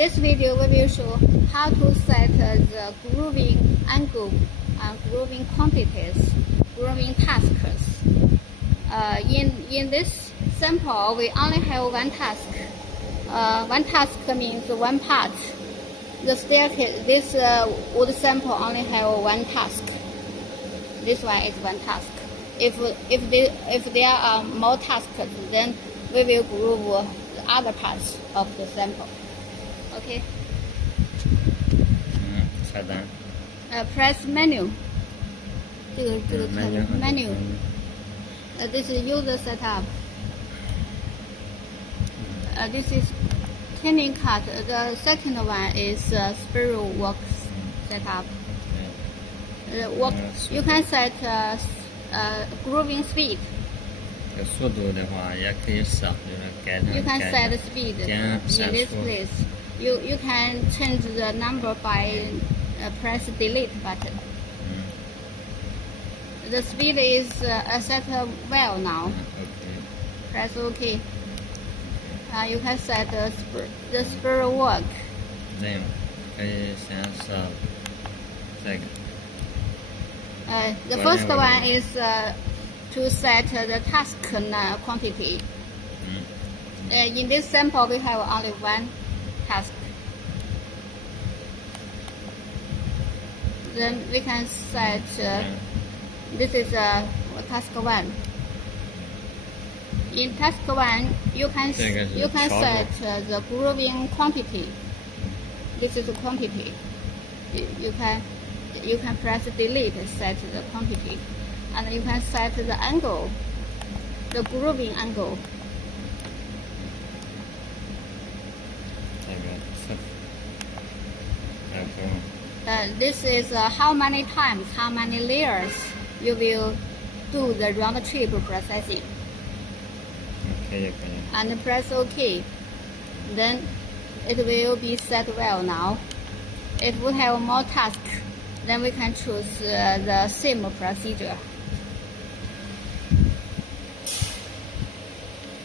this video we will show how to set the grooving angle and grooving quantities, grooving tasks. In this sample, we only have one task. One task means one part. The staircase, this wood sample only have one task. This one is one task. If there are more tasks, then we will groove the other parts of the sample. Okay. Press menu. 这个 menu. This is user setup. This is tuning cut. The second one is spiral work setup. You can set grooving speed. 速度的话也可以设，就是改成 You can set speed in this place. You can change the number by press delete button. The speed is set well now. OK. Press OK. You can set the spiral work. 这样可以先设这个。The first one is to set the task quantity. In this sample, we have only one task. Then we can set. This is task 1. In task 1, you can set the grooving quantity. This is the quantity. You can press delete, set the quantity, and you can set the angle, the grooving angle. This is how many times, how many layers you will do the round trip processing. Okay. And press OK. Then it will be set well now. If we have more tasks, then we can choose the same procedure.